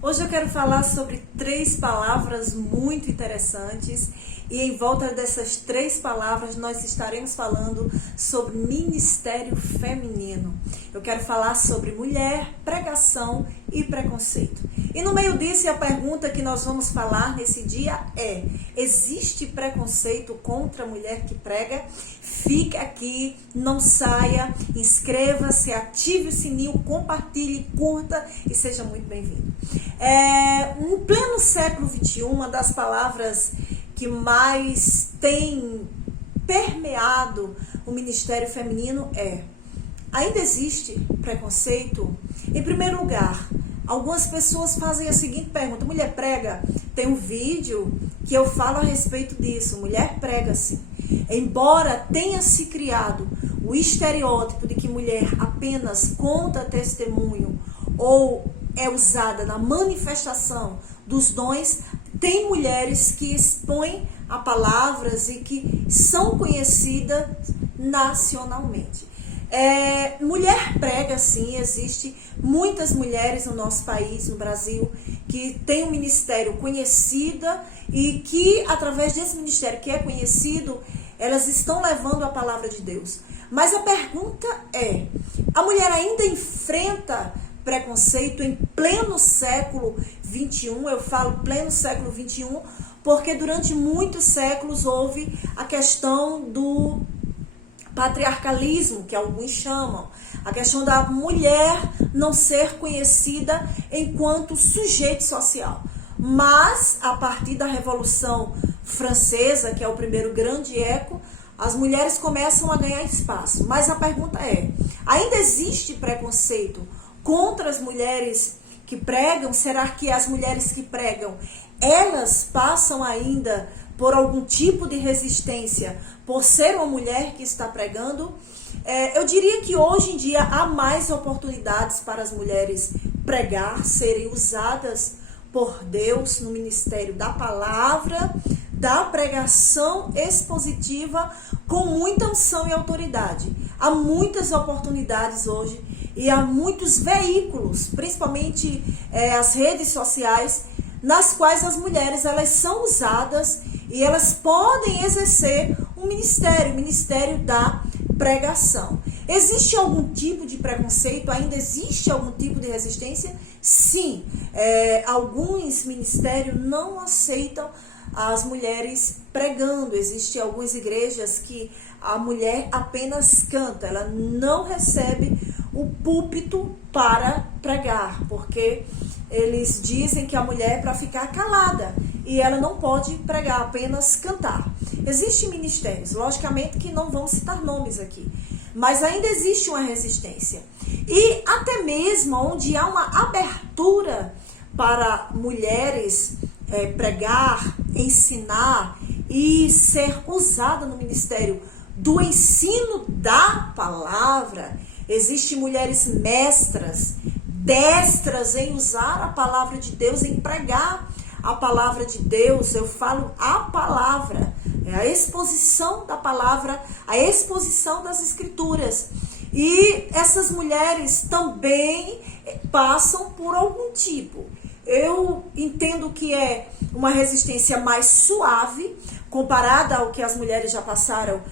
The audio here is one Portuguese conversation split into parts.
Hoje eu quero falar sobre 3 palavras muito interessantes e em volta dessas 3 palavras nós estaremos falando sobre ministério feminino. Eu quero falar sobre mulher, pregação e preconceito. E no meio disso a pergunta que nós vamos falar nesse dia é: existe preconceito contra a mulher que prega? Fica aqui, não saia, inscreva-se, ative o sininho, compartilhe, curta e seja muito bem-vindo. No pleno século XXI, uma das palavras que mais tem permeado o ministério feminino é: ainda existe preconceito? Em primeiro lugar, algumas pessoas fazem a seguinte pergunta: mulher prega? Tem um vídeo que eu falo a respeito disso. Mulher prega sim. Embora tenha se criado o estereótipo de que mulher apenas conta testemunho ou é usada na manifestação dos dons, tem mulheres que expõem a palavras e que são conhecidas nacionalmente. Mulher prega sim, existe muitas mulheres no nosso país, no Brasil, que tem um ministério conhecida e que através desse ministério que é conhecido, elas estão levando a palavra de Deus. Mas a pergunta é: a mulher ainda enfrenta preconceito em pleno século XXI? Eu falo pleno século XXI porque durante muitos séculos houve a questão do patriarcalismo, que alguns chamam, a questão da mulher não ser conhecida enquanto sujeito social. Mas, a partir da Revolução Francesa, que é o primeiro grande eco, as mulheres começam a ganhar espaço. Mas a pergunta é: ainda existe preconceito contra as mulheres que pregam? Será que as mulheres que pregam, elas passam ainda por algum tipo de resistência por ser uma mulher que está pregando? Eu diria que hoje em dia há mais oportunidades para as mulheres pregar, serem usadas por Deus no ministério da palavra, da pregação expositiva com muita unção e autoridade. Há muitas oportunidades hoje e há muitos veículos, principalmente as redes sociais, nas quais as mulheres elas são usadas e elas podem exercer um ministério, o ministério da pregação. Existe algum tipo de preconceito? Ainda existe algum tipo de resistência? Sim, alguns ministérios não aceitam as mulheres pregando. Existem algumas igrejas que a mulher apenas canta, ela não recebe o púlpito para pregar, porque eles dizem que a mulher é para ficar calada e ela não pode pregar, apenas cantar. Existem ministérios, logicamente que não vamos citar nomes aqui, mas ainda existe uma resistência. E até mesmo onde há uma abertura para mulheres pregar, ensinar e ser usada no ministério do ensino da palavra, existem mulheres mestras, destras em usar a palavra de Deus, em pregar a palavra de Deus. Eu falo a palavra, a exposição da palavra, a exposição das escrituras. E essas mulheres também passam por algum tipo. Eu entendo que é uma resistência mais suave, comparada ao que as mulheres já passaram,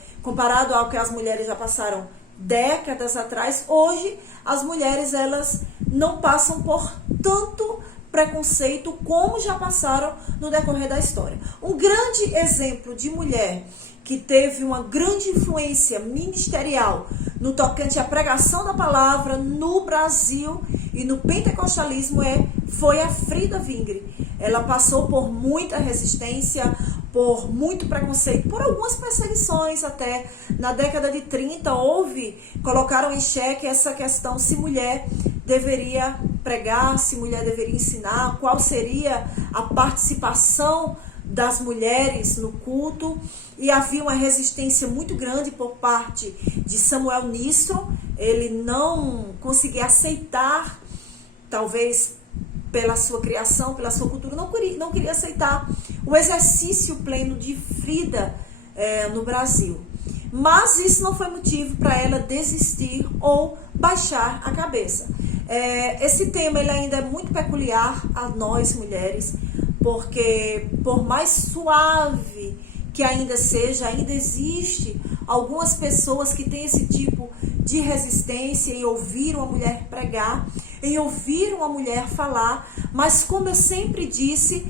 décadas atrás. Hoje as mulheres elas não passam por tanto preconceito como já passaram no decorrer da história. Um grande exemplo de mulher que teve uma grande influência ministerial no tocante à pregação da palavra no Brasil e no pentecostalismo foi a Frida Wingre. Ela passou por muita resistência, por muito preconceito, por algumas perseguições até. Na década de 30 colocaram em xeque essa questão se mulher deveria pregar, se mulher deveria ensinar, qual seria a participação das mulheres no culto. E havia uma resistência muito grande por parte de Samuel Niston. Ele não conseguia aceitar, talvez pela sua criação, pela sua cultura, não queria aceitar o exercício pleno de Frida no Brasil. Mas isso não foi motivo para ela desistir ou baixar a cabeça. Esse tema ele ainda é muito peculiar a nós mulheres, porque por mais suave que ainda seja, ainda existe algumas pessoas que têm esse tipo de resistência em ouvir uma mulher pregar, em ouvir uma mulher falar, mas como eu sempre disse,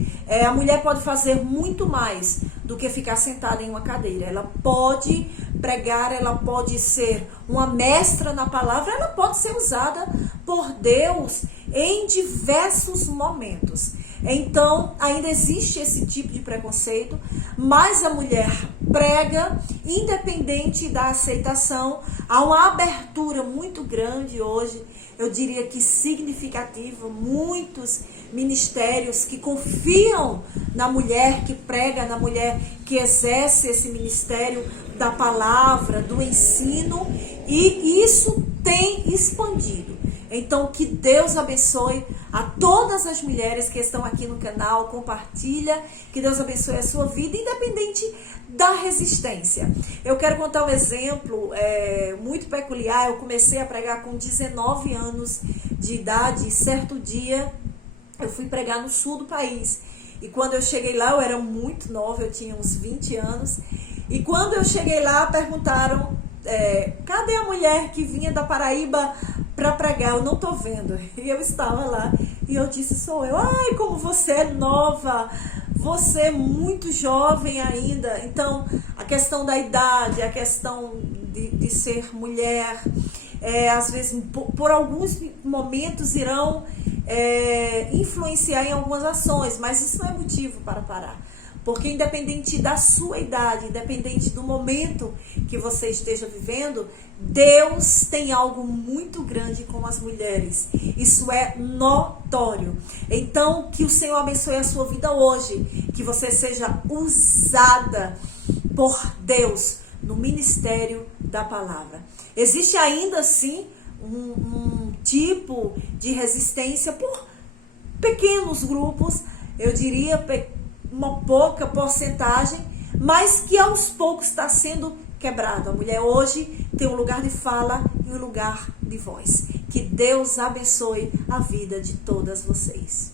a mulher pode fazer muito mais do que ficar sentada em uma cadeira. Ela pode pregar, ela pode ser uma mestra na palavra, ela pode ser usada por Deus em diversos momentos. Então, ainda existe esse tipo de preconceito, mas a mulher prega, independente da aceitação. Há uma abertura muito grande hoje, eu diria que significativa, muitos ministérios que confiam na mulher que prega, na mulher que exerce esse ministério da palavra, do ensino, e isso tem expandido. Então, que Deus abençoe a todas as mulheres que estão aqui no canal, compartilha, que Deus abençoe a sua vida, independente da resistência. Eu quero contar um exemplo muito peculiar. Eu comecei a pregar com 19 anos de idade, e certo dia eu fui pregar no sul do país. E quando eu cheguei lá, eu era muito nova, eu tinha uns 20 anos, e quando eu cheguei lá, perguntaram, cadê a mulher que vinha da Paraíba para pregar? Eu não tô vendo. E eu estava lá e eu disse, sou eu. Ai, como você é nova, você é muito jovem ainda. Então, a questão da idade, a questão de ser mulher, às vezes por alguns momentos irão influenciar em algumas ações, mas isso não é motivo para parar. Porque independente da sua idade, independente do momento que você esteja vivendo, Deus tem algo muito grande com as mulheres. Isso é notório. Então, que o Senhor abençoe a sua vida hoje. Que você seja usada por Deus no ministério da palavra. Existe ainda, sim, um tipo de resistência por pequenos grupos, eu diria uma pouca porcentagem, mas que aos poucos está sendo quebrado. A mulher hoje tem um lugar de fala e um lugar de voz. Que Deus abençoe a vida de todas vocês.